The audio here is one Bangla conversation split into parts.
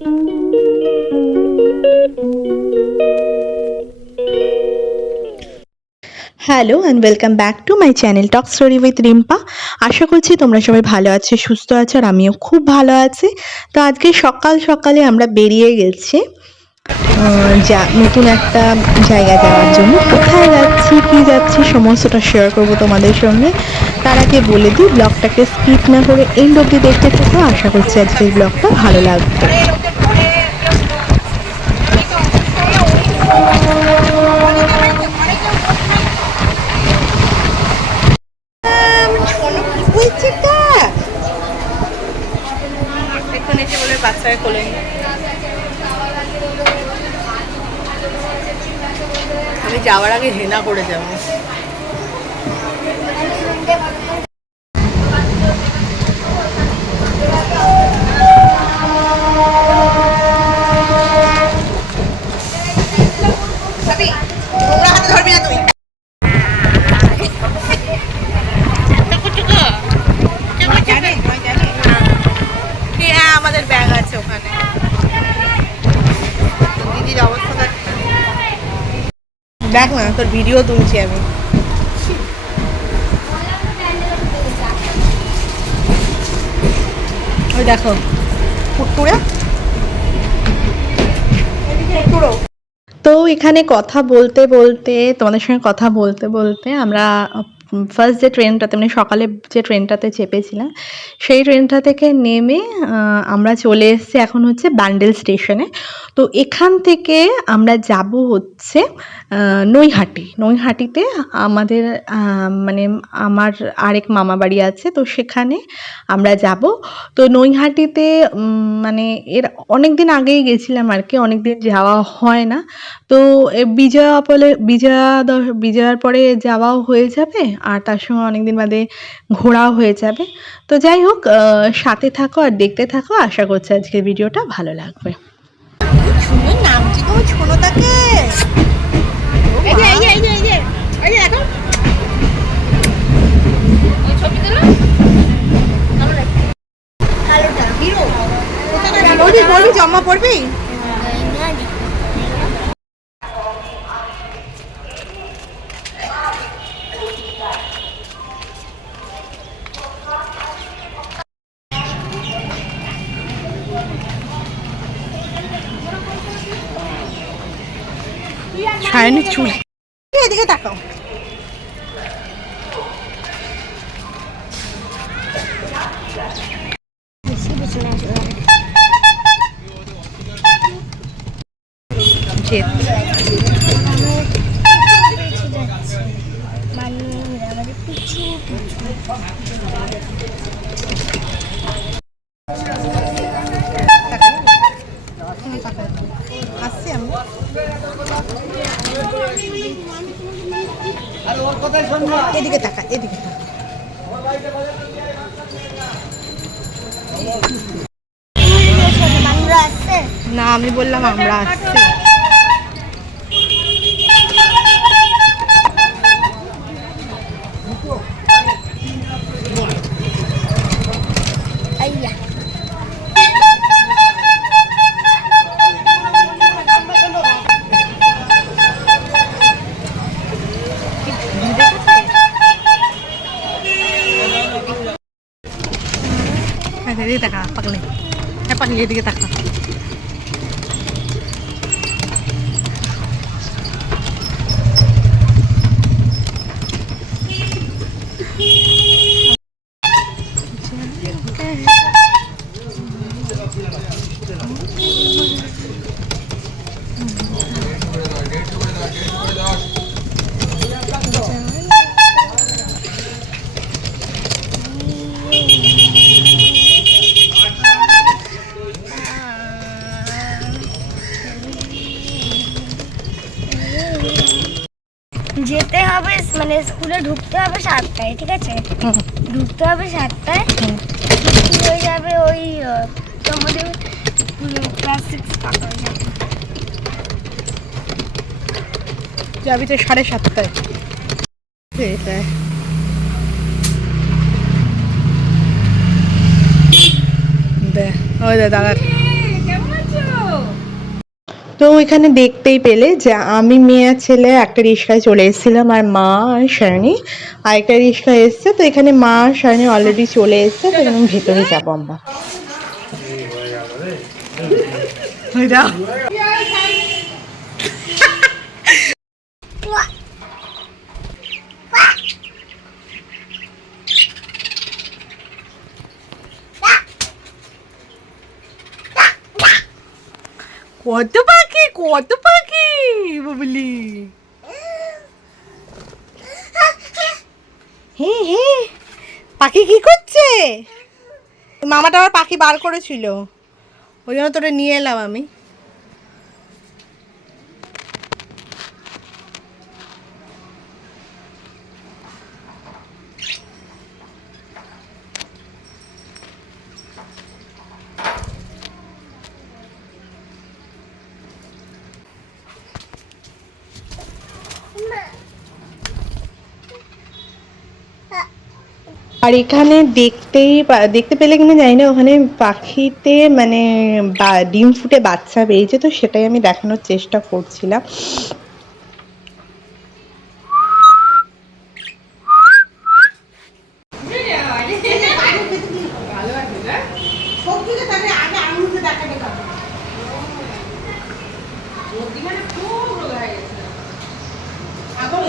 Hello and welcome back to my channel talk story with Rimpa. আশা করছি তোমরা সবাই ভালো আছো, সুস্থ আছো, আর আমিও খুব ভালো আছি। তো আজকে সকাল সকালে আমরা বেরিয়ে গেছি নতুন একটা জায়গা যাওয়ার জন্য। কোথায় যাচ্ছি, কি যাচ্ছি, সমস্তটা শেয়ার করবো তোমাদের সঙ্গে। তার আগে বলে দিই, ব্লগটাকে স্কিপ না করে এন্ড অবধি দেখতে থাকো। আশা করছি আজকের ব্লগটা ভালো লাগবে। বাচ্চাকে কোলে নিয়ে আমি যাওয়ার আগে হেনা করে যাবো। আমাদের ব্যাগ আছে ওখানে। দিদির অবস্থা দেখ না, তোর ভিডিও তুলছি আমি। ওই দেখো কুটকুড়ে। তো এখানে কথা বলতে বলতে, তোমাদের সঙ্গে কথা বলতে বলতে আমরা ফার্স্ট যে ট্রেনটাতে, মানে সকালে যে ট্রেনটাতে চেপেছিলাম, সেই ট্রেনটা থেকে নেমে আমরা চলে এসেছি এখন হচ্ছে ব্যান্ডেল স্টেশনে। তো এখান থেকে আমরা যাব হচ্ছে নৈহাটি। নৈহাটিতে আমাদের মানে আমার আরেক মামা বাড়ি আছে, তো সেখানে আমরা যাব। তো নৈহাটিতে মানে এর অনেক দিন আগেই গেছিলাম আর কি, অনেক দিন যাওয়া হয় না। তো বিজয়ার পরে যাওয়াও হয়ে যাবে, আর তার সঙ্গে অনেকদিন বাদে ঘোরাও হয়ে যাবে। তো যাই হোক, সাথে থাকো আর দেখতে থাকো। আশা করছি আজকের ভিডিওটা ভালো লাগবে। জমা পড়বি? ছায়ানি চুল, এদিকে তাকাও। এদিকে তাকা, এদিকে না, আমি বললাম আমরা আসছি। এদিকে তাকা পাগলে, পাগলি এদিকে তাকা। যেতে হবে, মানে স্কুলে ঢুকতে হবে 7টায়, ঠিক আছে? ঢুকতে হবে 7টায়, ছুটি হয়ে যাবে ওই তোমাদের ক্লাস 6 ফাঁকা হয়ে যাবে। যাবি তো 7:30টায়। ওই দাদা তো এখানে দেখতেই পেলে যে আমি মেয়ে আর ছেলে একটা রিক্সায় চলে এসেছিলাম, আর মা আর শায়নি আরেকটা রিক্সায় এসছে। তো এখানে মা আর শায়নি অলরেডি চলে এসছে, তো এখানে ভেতরে যাবো আমরা। কত পাখি বুবলি। হে পাখি কি করছে? মামাটা আবার পাখি বার করেছিল, ওই জন্য তোরে নিয়ে এলাম আমি। আর এখানে দেখতে পেলে কিনা জানি না, ওখানে পাখিতে মানে ডিম ফুটে বাচ্চা বেরিয়েছে, তো সেটাই আমি দেখানোর চেষ্টা করছিলাম।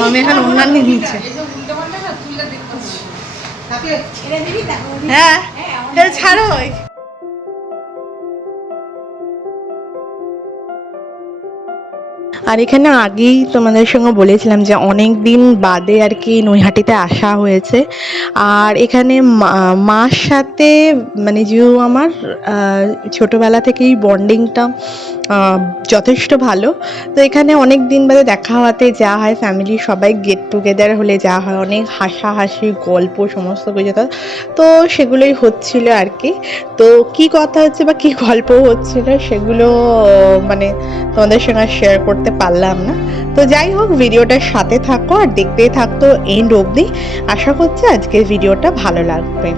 মামি এখন অন্যান্য নিচ্ছে। হ্যাঁ ছাড়ো। আর এখানে আগেই তোমাদের সঙ্গে বলেছিলাম যে অনেক দিন বাদে আর কি নৈহাটিতে আসা হয়েছে। আর এখানে মার সাথে মানে যেও আমার ছোটোবেলা থেকেই বন্ডিংটা যথেষ্ট ভালো। তো এখানে অনেক দিন বাদে দেখা হওয়াতে যা হয়, ফ্যামিলির সবাই গেট টুগেদার হলে যা হয়, অনেক হাসাহাসি গল্প সমস্ত কিছু, তো সেগুলোই হচ্ছিল আর কি। তো কি কথা হচ্ছে বা কি গল্প হচ্ছিল সেগুলো মানে তোমাদের সঙ্গে শেয়ার করতে পারলাম না। তো যাই হোক, ভিডিওটার সাথে থাকো আর দেখতেই থাকতো এন্ড অবধি। আশা করছি আজকের ভিডিওটা ভালো লাগবে।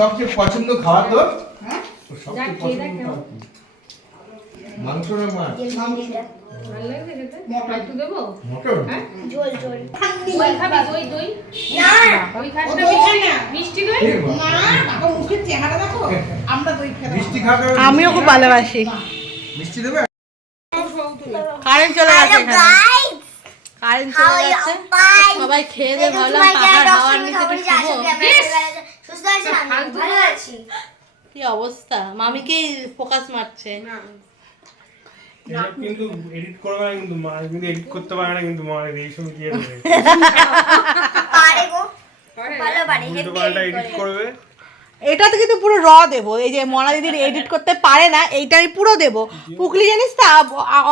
সবচেয়ে পছন্দ খাওয়া তোর? সবচেয়ে পছন্দ খাওয়া কি? মাংস না মাছ? মটন? ঝোল ঝোল দই খাবি? দই দই না দই খাস না? মিষ্টি দই মিষ্টি খাবে? আমিও খুব ভালোবাসি। মিষ্টি দেবে? কারেন্ট চলে গেছে এখানে, গাইস কারেন্ট চলে গেছে। সবাই খেয়ে দিয়ে ভাবলাম পাখার হাওয়ার নিচে একটু শুবো। সুস্থ আছেন? আমি ভালো আছি। কি অবস্থা, মামিকেই ফোকাস মারছে। এটা কিন্তু এডিট করবে না, কিন্তু মা কিন্তু এডিট করতে পারে না, কিন্তু মা এই সময় কি করবে? পারে গো, ভালো পারে। উল্টো পাল্টা এডিট করবে। এটাতে কিন্তু পুরো র দেবো, এই যে মনা দিদির এডিট করতে পারে না, এইটাই পুরো দেবো। পুকলি জানিস তো,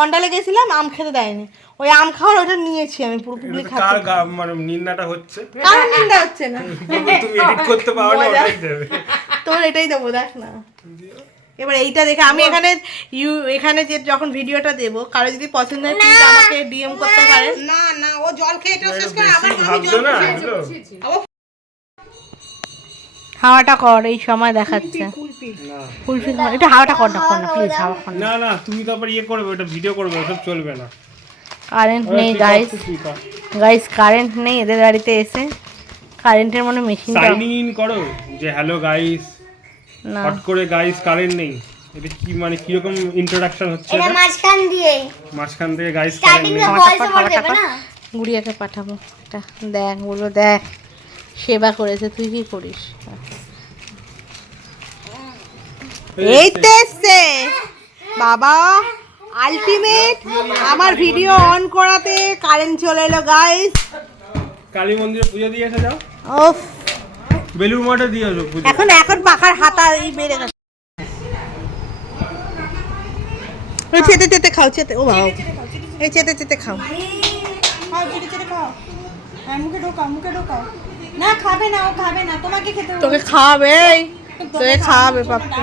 অন্ডালে গেছিলাম, আম খেতে দেয়নি, ওই আম খাওয়ার ওটা নিয়েছি আমি পুরো। পুকলি এটা খাচ্ছে। কার মানে নিন্নাটা হচ্ছে? কার নিন্দা হচ্ছে না, তুমি এডিট করতে পারো না, ওটাই দেবে। তোর এটাই দেবো, দেখ না। এবার এইটা দেখে আমি এখানে যে যখন ভিডিওটা দেবো, কারো যদি পছন্দ হয় প্লিজ আমাকে ডিএম করতে পারেন। না না, ও জল খেয়ে এটা শেষ করে আবার আমি ভাবছো জল না? হাওয়াটা কর, এই সময় দেখাচ্ছে কুলফি। এটা হাওয়াটা কর না, প্লিজ হাওয়া কর না। না না, তুমি তো আবার ইয়ে করবে, ওটা ভিডিও করবে, ওসব চলবে না। কারেন্ট নেই গাইস, কারেন্ট নেই এদের বাড়িতে এসে। কারেন্টের মনে মেশিনটা সাইনিং ইন করো যে হ্যালো গাইস, না, হট করে গাইস কারেন্ট নেই। এটা কি মানে কি রকম ইন্ট্রোডাকশন হচ্ছে? এটা মাঝখান থেকে গাইস কারেন্ট স্টার্টিং নেই। এ ভয়েস ওভার দেবে না? গুড়িয়াকে পাঠাবো। এটা দেখ, বলবো দেখ সেবা করেছে, তুই কি করিস? এই তো এসছে বাবা আলটিমেট। আমার ভিডিও অন করাতে কারেন্ট চলে এলো গাইস। কালী মন্দিরে পুজো দিয়ে এসে যাও, ওফ বেলুর মঠে দিয়ে আসো পুজো। এখন পাখার হাতা এই বেড়ে গেছে। ওই চেতে চেতে খাও, চেতে ও বাবা এই চেতে চেতে খাও। খাও চেটে চেটে খাও। হ্যাঁ মুখে ঢোকাও, মুখে ঢোকাও। না খাবে না, ও খাবে না, তোমাকে খেতে হবে। তোকে খাওয়াবে, তোকে খাওয়াবে পাপ্পু।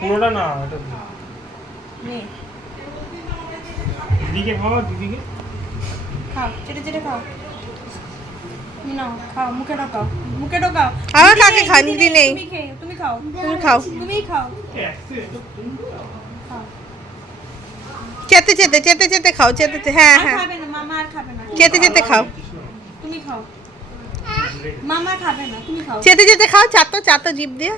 পুরোটা না, এটা দিদিকে খাওয়া, দিদিকে খাও চেটে চেটে খাও। নাও খাও, মুখে ঢোকাও, মুখে ঢোকাও। আমার কাকে খান দিদি নেই, তুমি খাও, তুমি খাও। তুমিই খাও। চেতে চেতে চেতে চেতে খাও, চেতে চেতে, হ্যাঁ আর হ্যাঁ খাবে না, মামা আর খাবে না। চেতে চেতে খাও, তুমি খাও। মামা খাবে না, তুমি খাও। চেতে চেতে খাও, চাতো চাতো জিভ দিয়ে।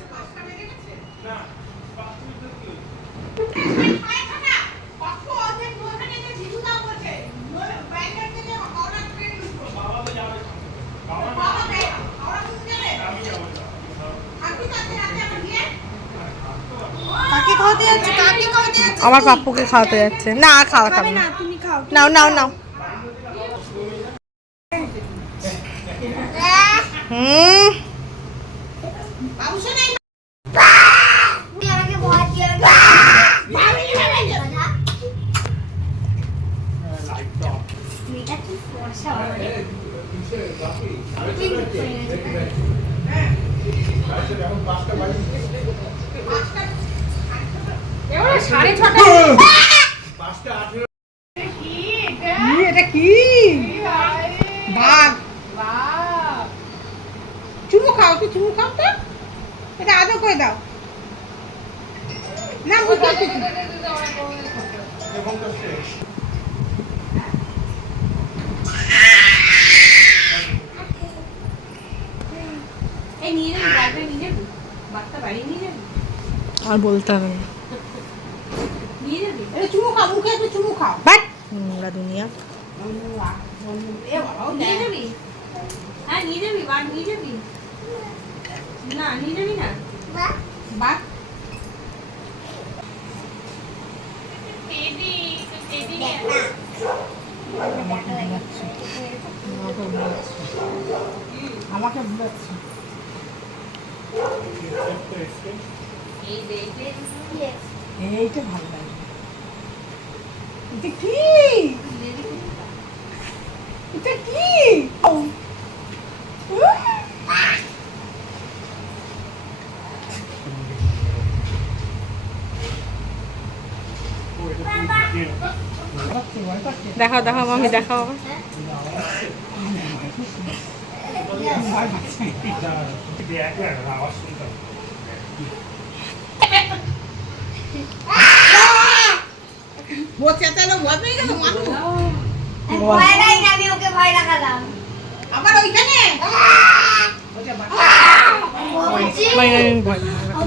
কাকে খাওয়াতে যাচ্ছে, কাকে খাওয়াতে যাচ্ছে? আমার পাপ্পুকে খাওয়াতে যাচ্ছে না, আর খাওয়াতাম খাবে না। না, তুমি খাও। নাও নাও নাও। হুম এবারে 6:30 এটা কি বাঘ? চুমু খাও, একটু চুমু খাও তো, এটা আদৌ করে দাও না। বুঝতে এই নিয়ে যাবি, ব্যাগটা নিয়ে যাবি, বাচ্চা বাড়ি নিয়ে যাবি, আর বলতে হবে না। নিয়ে যাবি। এটা চুমু খাও, মুখে একটু চুমু খাও। বাট নোংরা দুনিয়া। নিয়ে যাবি, হ্যাঁ নিয়ে যাবি, বাঘ নিয়ে যাবি না, নিয়ে যাবি না। বাঘ আমাকে বুঝাচ্ছে। এইটা ভালো লাগে। এটা কি? এটা কি? দেখাও দেখাও মামি, দেখাও। আওয়াজ শুনতাম। ও চেঁচালো, ভয় পেয়ে গেল মানুষ। ভয় নাই, আমি ওকে ভয় লাগালাম। আবার ওইখানে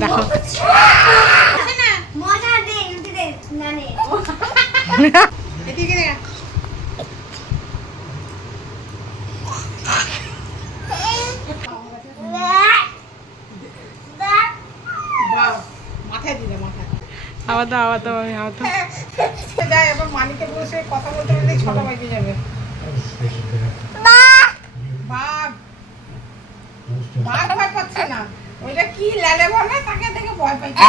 দেখাও। মজা দে, দে না নে। এদিকে দেখা। বাহ, মাথায় দিলে মাথায়। আবার দাও আবার দাও মামি, আবার দাও। যাই আবার মানিকে বসে কথা বলতে বলতে ছোট বাইকে যাবে। বাঘ বাঘ ভয় পাচ্ছে না, ওইটা কি লেলে বলে তাকে দেখে ভয় পাইছে।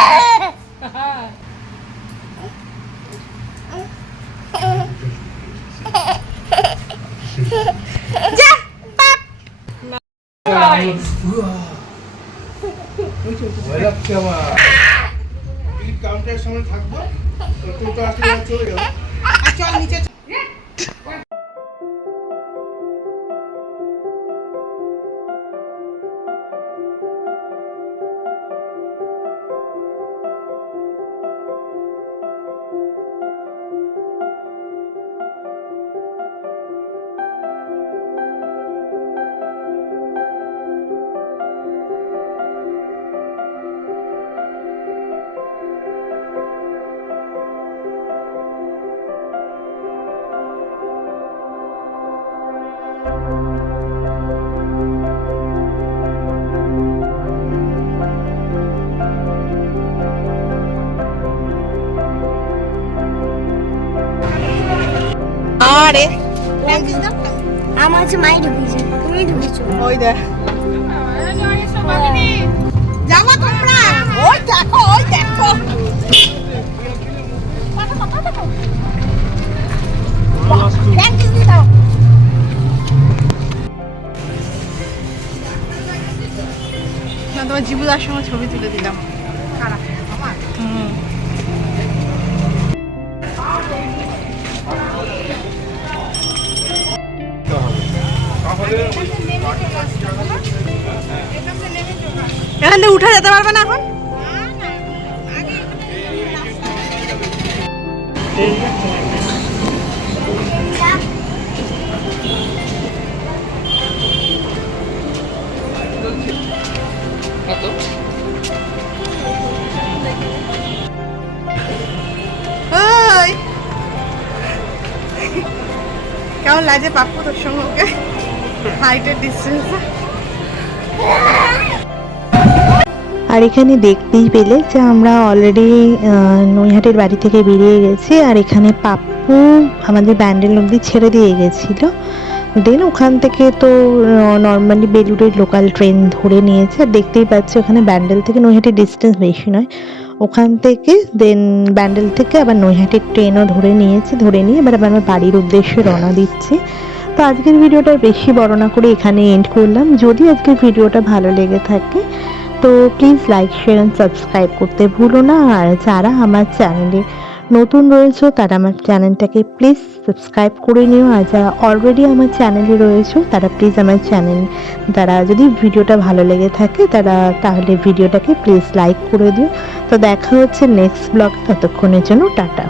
যা, বাপ। ভয় লাগছে আমার। টিকিট কাউন্টারের সামনে থাকবো, টোটো আসলে চলে যাবো। আর চল নিচে আমার হচ্ছে মাই ঢুকিয়েছে, তুমি ঢুকিয়েছো। ওই দেখ যাবো তোমরা, ওই দেখো ওই দেখো। না তোমার জীবুদার সঙ্গে ছবি তুলে দিলাম। হুম। এখান থেকে উঠে যেতে পারবে না এখন? ওই কেমন লাগে পাপ্পু তোর সঙ্গে ওকে হাইটের ডিস্টেন্স? আর এখানে দেখতেই পেলে যে আমরা অলরেডি নৈহাটির বাড়ি থেকে বেরিয়ে গেছি। আর এখানে পাপ্পু আমাদের ব্যান্ডেল অবধি ছেড়ে দিয়ে গেছিল। দেন ওখান থেকে তো নর্মালি বেলুড়ের লোকাল ট্রেন ধরে নিয়েছে। আর দেখতেই পাচ্ছি ওখানে ব্যান্ডেল থেকে নৈহাটির ডিস্টেন্স বেশি নয়, ওখান থেকে দেন ব্যান্ডেল থেকে আবার নৈহাটির ট্রেনও ধরে নিয়েছি। ধরে নিয়ে এবার আমার বাড়ির উদ্দেশ্যে রওনা দিচ্ছি। তো আজকের ভিডিওটা বেশি বড় না করে এখানে এন্ড করলাম। যদি আজকের ভিডিওটা ভালো লেগে থাকে তো please like share and subscribe করতে ভুলো না। আর যারা আমার চ্যানেলে নতুন রয়েছে তারা আমার চ্যানেলটাকে প্লিজ সাবস্ক্রাইব করে নিও। আর যারা অলরেডি আমার চ্যানেলে রয়েছে তারা প্লিজ আমার চ্যানেল, তারা যদি ভিডিওটা ভালো লেগে থাকে তাহলে ভিডিওটাকে প্লিজ লাইক করে দিও। তো দেখা হচ্ছে নেক্সট ব্লগ, ততক্ষণের জন্য টাটা।